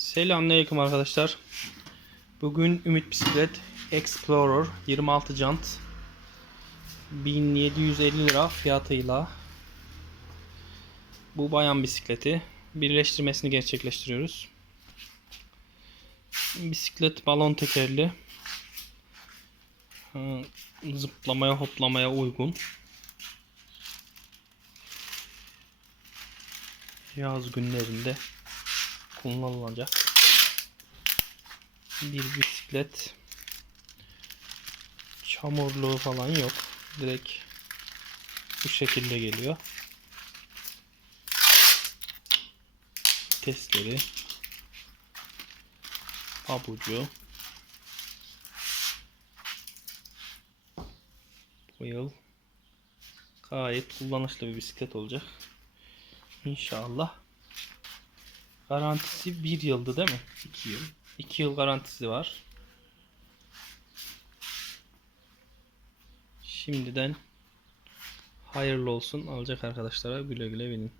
Selamünaleyküm arkadaşlar. Bugün Ümit Bisiklet Explorer 26 jant 1750 lira fiyatıyla bu bayan bisikleti birleştirmesini gerçekleştiriyoruz. Bisiklet balon tekerli. Zıplamaya hoplamaya uygun. Yaz günlerinde kullanılacak bir bisiklet. Çamurluğu falan yok. Direkt bu şekilde geliyor. Testleri. Pabucu bu yıl gayet kullanışlı bir bisiklet olacak. İnşallah. Garantisi bir yıldı değil mi? 2 yıl. 2 yıl garantisi var. Şimdiden hayırlı olsun alacak arkadaşlara güle güle binin.